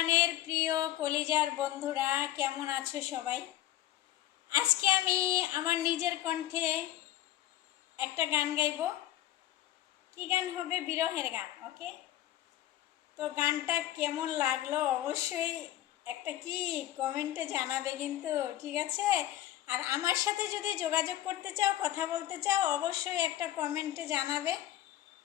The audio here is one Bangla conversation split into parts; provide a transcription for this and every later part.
প্রাণের প্রিয় কলিজার বন্ধুরা, কেমন আছো সবাই? আজকে আমি আমার নিজের কণ্ঠে একটা গান গাইব। কি গান হবে? বিরহের গান। ওকে, তো গানটা কেমন লাগলো অবশ্যই একটা কমেন্টে জানাবে কিন্তু, ঠিক আছে? আর আমার সাথে যদি যোগাযোগ করতে চাও, কথা বলতে চাও, অবশ্যই একটা কমেন্টে জানাবে।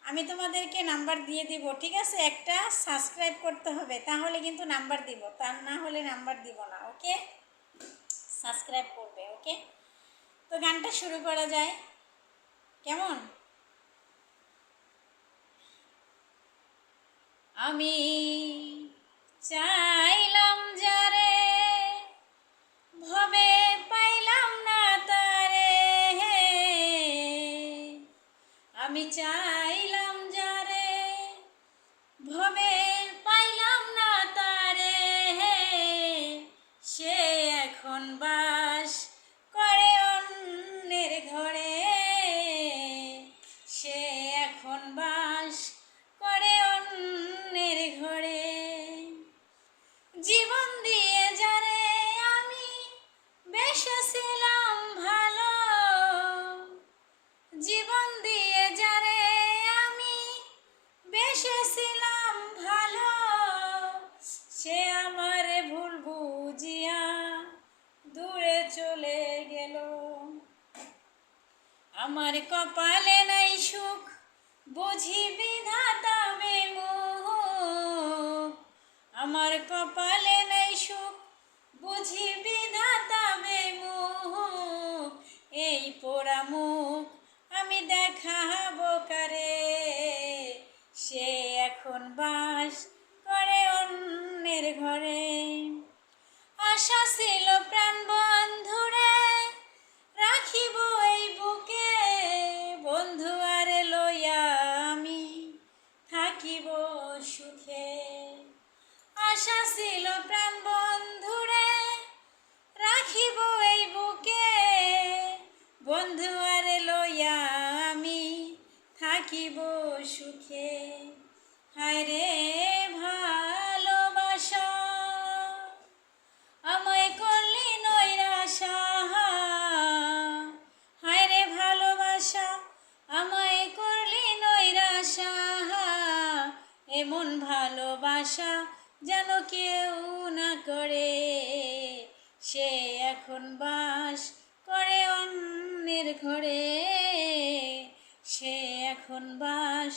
আমি তোমাদেরকে নাম্বার দিয়ে দিব, ঠিক আছে? একটা সাবস্ক্রাইব করতে হবে, তাহলে কিন্তু নাম্বার দিব, তা না হলে নাম্বার দিব না। ওকে, সাবস্ক্রাইব করবে। ওকে, তো গানটা শুরু করা যায় কেমন? আমি চাইলাম যারে, ভবে পাইলাম না তারে। আমি চাইলাম যারে, ভবে পাইলাম না তারে। সে এখন বাস করে অন্যের ঘরে। সে এখন বাস করে অন্যের ঘরে। জীবন দিয়ে যারে আমি বেসেছিলাম ভালো, জীবন দিয়ে যারে আমি বেসেছিলাম ভালো, সে আমার ভুল বুঝিয়া দূরে চলে গেল। আমার কপালে নাই সুখ, বুঝি বিধাতা বেমুখ। আমার কপালে নাই সুখ, বুঝি বিধাতা বেমুখ। এই পোড়া মুখ আমি দেখাবো কারে। সে এখন বাস করে অন্যের ঘরে। আশা ছিল প্রাণ বন্ধুরে রাখিব এই বুকে, বন্ধু আরে লইয়া আমি থাকিব সুখে। আশা ছিল প্রাণ বন্ধুরে রাখিব এই বুকে, বন্ধু আরে লইয়া আমি থাকিব সুখে। হায় রে ভালোবাসা, আমায় করলি নৈরাশা। হায় রে ভালোবাসা, আমায় করলি নৈরাশা। এমন ভালোবাসা যেন কেউ না করে। সে এখন বাস করে অন্যের ঘরে। সে এখন বাস